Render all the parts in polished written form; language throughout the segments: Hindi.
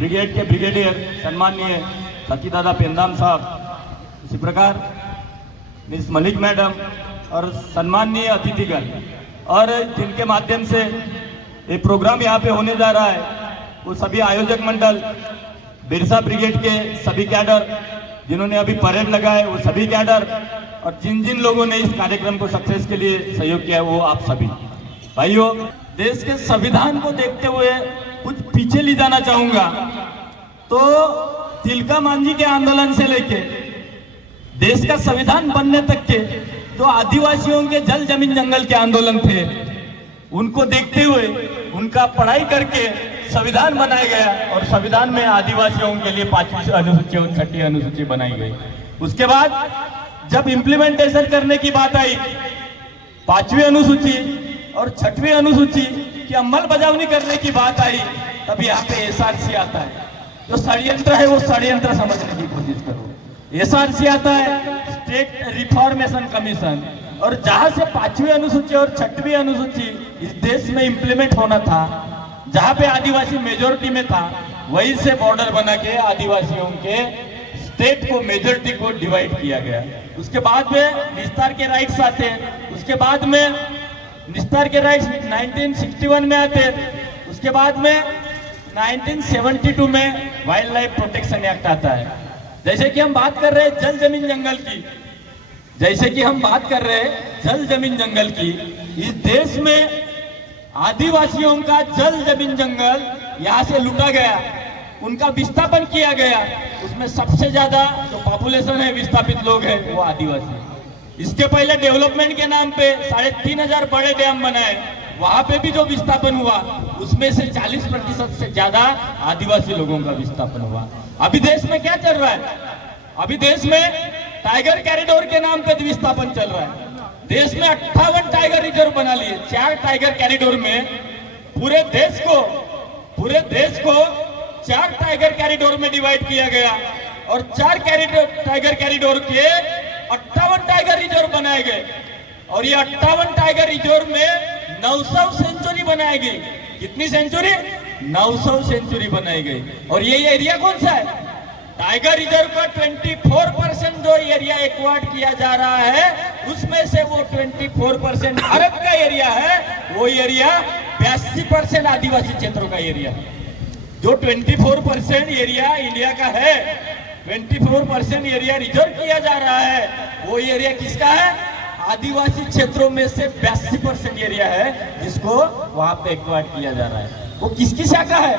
ब्रिगेड के ब्रिगेडियर सम्माननीय सतीदादा पेंदाम साहब, इसी प्रकार मिस मलिक मैडम और सम्माननीय अतिथिगण, और जिनके माध्यम से ये प्रोग्राम यहाँ पे होने जा रहा है वो सभी आयोजक मंडल, बिरसा ब्रिगेड के सभी कैडर जिन्होंने अभी परेड लगाए वो सभी कैडर, और जिन जिन लोगों ने इस कार्यक्रम को सक्सेस के लिए सहयोग किया वो आप सभी भाइयों। देश के संविधान को देखते हुए कुछ पीछे ले जाना चाहूंगा। तो तिलका मांझी के आंदोलन से लेके देश का संविधान बनने तक के जो आदिवासियों के जल जमीन जंगल के आंदोलन थे, उनको देखते हुए उनका पढ़ाई करके संविधान बनाया गया, और संविधान में आदिवासियों के लिए 5वीं अनुसूची और 6ठी अनुसूची बनाई गई। उसके बाद जब इम्प्लीमेंटेशन करने की बात आई, 5वीं अनुसूची और 6वीं अनुसूची की अमल बजावनी करने की बात आई, तब यहाँ पे एसआरसी आता है। जो षड्यंत्र है वो षड्यंत्र समझने की कोशिश करो। एसआरसी आता है, स्टेट रिफॉर्मेशन कमीशन, और जहां से 5वीं अनुसूची और 6वीं अनुसूची इस देश में इंप्लीमेंट होना था, जहां पे आदिवासी मेजोरिटी में था, वहीं से बॉर्डर बना के आदिवासियों के स्टेट को, मेजोरिटी को डिवाइड किया गया। उसके बाद में निस्तार के राइट्स आते हैं, उसके बाद में निस्तार के राइट्स 1961 में आते हैं, उसके बाद में 1972 में वाइल्ड लाइफ प्रोटेक्शन एक्ट आता है। जैसे कि हम बात कर रहे हैं जल जमीन जंगल की, जैसे कि हम बात कर रहे हैं जल जमीन जंगल की, इस देश में आदिवासियों का जल जमीन जंगल यहाँ से लूटा गया, उनका विस्थापन किया गया। उसमें सबसे ज्यादा जो पॉपुलेशन है, विस्थापित लोग हैं, वो आदिवासी। इसके पहले डेवलपमेंट के नाम पे 3500 बड़े डैम बनाए, वहां पे भी जो विस्थापन हुआ उसमें से 40% से ज्यादा आदिवासी लोगों का विस्थापन हुआ। अभी देश में क्या चल रहा है? अभी देश में टाइगर कॉरिडोर के नाम पे विस्थापन चल रहा है। देश में 58 टाइगर रिजर्व बना लिए। 4 टाइगर कॉरिडोर में पूरे देश को 4 टाइगर कॉरिडोर में डिवाइड किया गया, और 4 टाइगर कॉरिडोर के 58 टाइगर रिजर्व बनाए गए, और ये 58 टाइगर रिजर्व में 900 सेंचुरी बनाई गई। कितनी सेंचुरी? 900 सेंचुरी बनाई गई। और ये एरिया कौन सा है? टाइगर रिजर्व का 24% जो एरिया एक्वायर्ड किया जा रहा है, उसमें से वो 24% भारत का एरिया है, वो एरिया 82% आदिवासी क्षेत्रों का एरिया है। जो 24% एरिया इंडिया का है, 24% एरिया रिजर्व किया जा रहा है, वो एरिया किसका है? आदिवासी क्षेत्रों में से 82% एरिया है जिसको वहां पे एक्वायर्ड किया जा रहा है। वो किसकी शाखा है?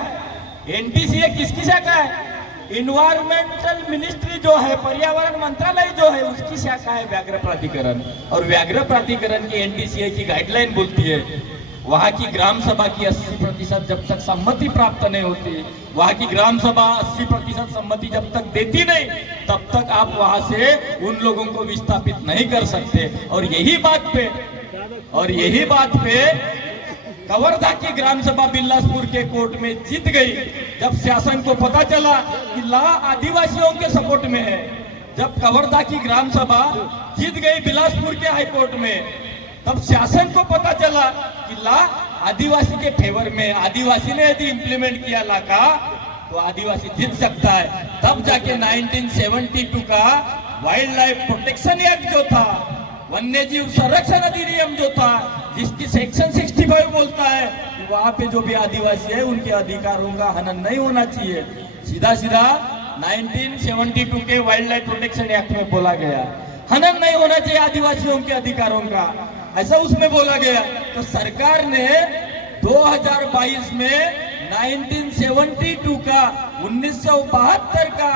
एनटीसीए किसकी शाखा है? इन्वायरमेंटल मिनिस्ट्री जो है, पर्यावरण मंत्रालय जो है, उसकी शाखा है व्याघ्र प्राधिकरण। और व्याघ्र प्राधिकरण की एनटीसीए की गाइडलाइन बोलती है वहां की ग्राम सभा की 80% जब तक सम्मति प्राप्त नहीं होती, वहां की ग्राम सभा 80% सम्मति जब तक देती नहीं, तब तक आप वहां से उन लोगों को विस्थापित नहीं कर सकते। और यही बात पे कवर्धा की ग्राम सभा बिलासपुर के कोर्ट में जीत गई। जब शासन को पता चला कि ला आदिवासियों के सपोर्ट में है, जब कवर्धा की ग्राम सभा जीत गई बिलासपुर के हाई कोर्ट में, तब शासन को पता चला कि ला आदिवासी के फेवर में, आदिवासी ने यदि इंप्लीमेंट किया ला का, तो आदिवासी जीत सकता है। तब जाके 1972 का वाइल्ड लाइफ प्रोटेक्शन एक्ट जो था, वन्य जीव संरक्षण अधिनियम जो था, जिसकी सेक्शन 65 बोलता है कि वहां पे जो भी आदिवासी है उनके अधिकारों का हनन नहीं होना चाहिए। सीधा 1972 के वाइल्ड लाइफ प्रोटेक्शन एक्ट में बोला गया हनन नहीं होना चाहिए आदिवासियों के अधिकारों का, ऐसा उसमें बोला गया। तो सरकार ने 2022 में 1972 का 1972 का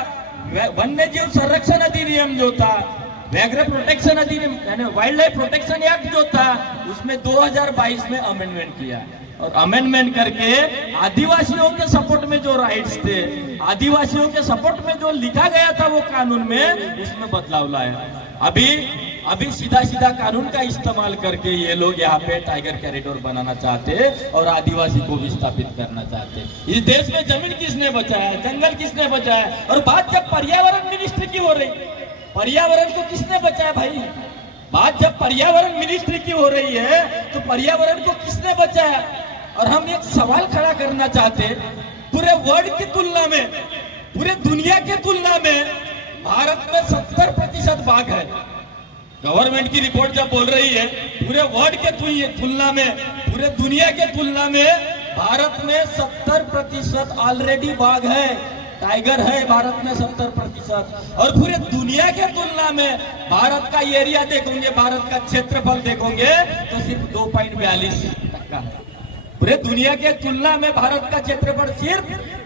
वन्य जीव संरक्षण अधिनियम जो था, व्याघ्र प्रोटेक्शन अधिनियम यानी वाइल्ड लाइफ प्रोटेक्शन एक्ट जो था, उसमें 2022 में अमेंडमेंट किया, और अमेंडमेंट करके आदिवासियों के सपोर्ट में जो राइट्स थे, आदिवासियों के सपोर्ट में जो लिखा गया था वो कानून में, उसमें बदलाव लाया। अभी सीधा कानून का इस्तेमाल करके ये लोग यहाँ पे टाइगर कॉरिडोर बनाना चाहते और आदिवासी को विस्थापित करना चाहते। इस देश में जमीन किसने बचाया, जंगल किसने बचाया? और बात जब पर्यावरण मिनिस्ट्री की हो रही, पर्यावरण को किसने बचाया भाई? बात जब पर्यावरण मिनिस्ट्री की हो रही है तो पर्यावरण को किसने बचाया? और हम एक सवाल खड़ा करना चाहते, पूरे वर्ल्ड की तुलना में, पूरे दुनिया की तुलना में भारत में 70% बाघ है। गवर्नमेंट की रिपोर्ट जब बोल रही है पूरे वर्ल्ड के तुलना में, पूरे दुनिया के तुलना में भारत में 70% ऑलरेडी बाघ है, टाइगर है भारत में 70%। और पूरे दुनिया के तुलना में भारत का एरिया देखोगे, भारत का क्षेत्रफल देखोगे तो सिर्फ 2.42% है। पूरे दुनिया के तुलना में भारत का क्षेत्रफल सिर्फ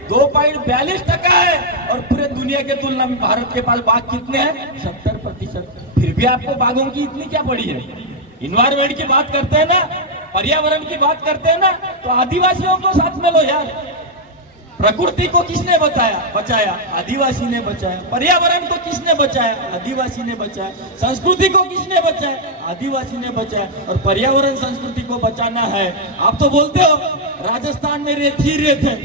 2.42% है। और पूरे दुनिया के तुलना में भारत के पास बाघ कितने हैं? 70%। फिर भी आपको बाघों की इतनी क्या पड़ी है? इन्वायरमेंट की बात करते हैं ना, पर्यावरण की बात करते हैं ना, तो आदिवासियों को साथ में लो यार। प्रकृति को किसने बचाया? आदिवासी ने बचाया। पर्यावरण को किसने बचाया? आदिवासी ने बचाया। संस्कृति को किसने बचाया? आदिवासी ने बचाया। और पर्यावरण संस्कृति को बचाना है। आप तो बोलते हो राजस्थान में रेत ही रेत है,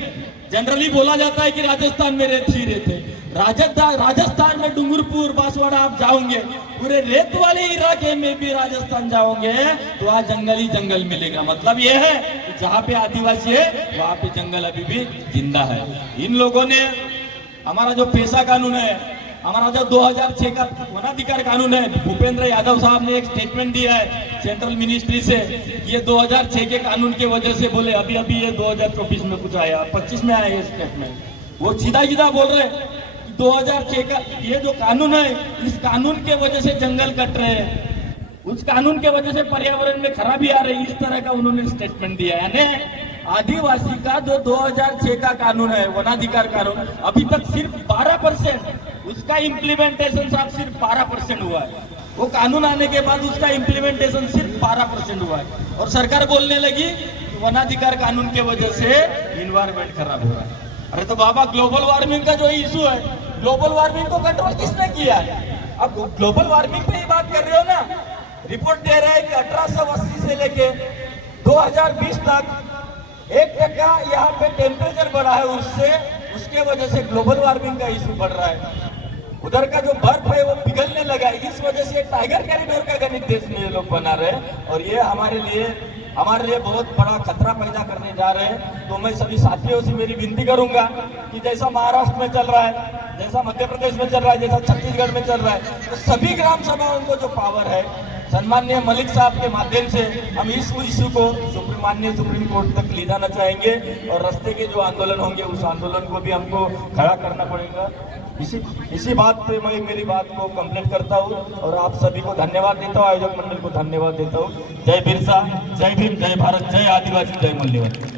जनरली बोला जाता है कि राजस्थान में रेत ही रेत है। राजस्थान में डूंगरपुर, बांसवाड़ा आप जाओगे, पूरे रेत वाले इलाके में भी राजस्थान जाओगे तो आज जंगल ही जंगल मिलेगा। मतलब ये है कि जहाँ पे आदिवासी है वहाँ पे जंगल अभी भी जिंदा है। इन लोगों ने हमारा जो पेशा कानून है, हमारा जो 2006 का वनाधिकार कानून है, भूपेंद्र यादव साहब ने एक स्टेटमेंट दिया है सेंट्रल मिनिस्ट्री से। ये 2006 के कानून के वजह से बोले अभी ये 2024 में कुछ आया, 25 में आया ये स्टेटमेंट। वो सीधा सीधा बोल रहे 2006 का ये जो कानून है, इस कानून के वजह से जंगल कट रहे हैं, उस कानून के वजह से पर्यावरण में खराबी आ रही है। इस तरह का उन्होंने स्टेटमेंट दिया। यानी आदिवासी का जो 2006 का कानून है, वनाधिकार कानून, अभी तक सिर्फ 12%, उसका इम्प्लीमेंटेशन साहब सिर्फ 12% हुआ है। वो कानून आने के बाद उसका इम्प्लीमेंटेशन सिर्फ 12% हुआ है। और सरकार बोलने लगी वनाधिकार कानून के वजह से इन्वायरमेंट खराब हो रहा है। अरे तो बाबा, ग्लोबल वार्मिंग का जो इशू है, ग्लोबल वार्मिंग को कंट्रोल किसने किया है? अब ग्लोबल वार्मिंग पे ही बात कर रहे हो ना। रिपोर्ट दे रहा है कि 1880 से लेके 2020 तक 1% यहाँ पे टेम्परेचर बढ़ा है, उसके वजह से ग्लोबल वार्मिंग का इशू बढ़ रहा है। उधर का जो बर्फ है वो पिघलने लगा है। इस वजह से टाइगर कॉरिडोर का गणित देश में ये लोग बना रहे हैं और ये हमारे लिए बहुत बड़ा खतरा पैदा करने जा रहे हैं। तो मैं सभी साथियों से मेरी विनती करूंगा कि जैसा महाराष्ट्र में चल रहा है, जैसा मध्य प्रदेश में चल रहा है, जैसा छत्तीसगढ़ में चल रहा है, तो सभी ग्राम सभाओं को जो पावर है, सम्माननीय मलिक साहब के माध्यम से हम इस इशू को सुप्रीम कोर्ट तक ले जाना चाहेंगे। और रास्ते के जो आंदोलन होंगे उस आंदोलन को भी हमको खड़ा करना पड़ेगा। इसी बात पे मैं मेरी बात को कंप्लीट करता हूँ और आप सभी को धन्यवाद देता हूँ, आयोजक मंडल को धन्यवाद देता हूँ। जय बिरसा, जय भीम, जय भारत, जय आदिवासी, जय मूल्यवान।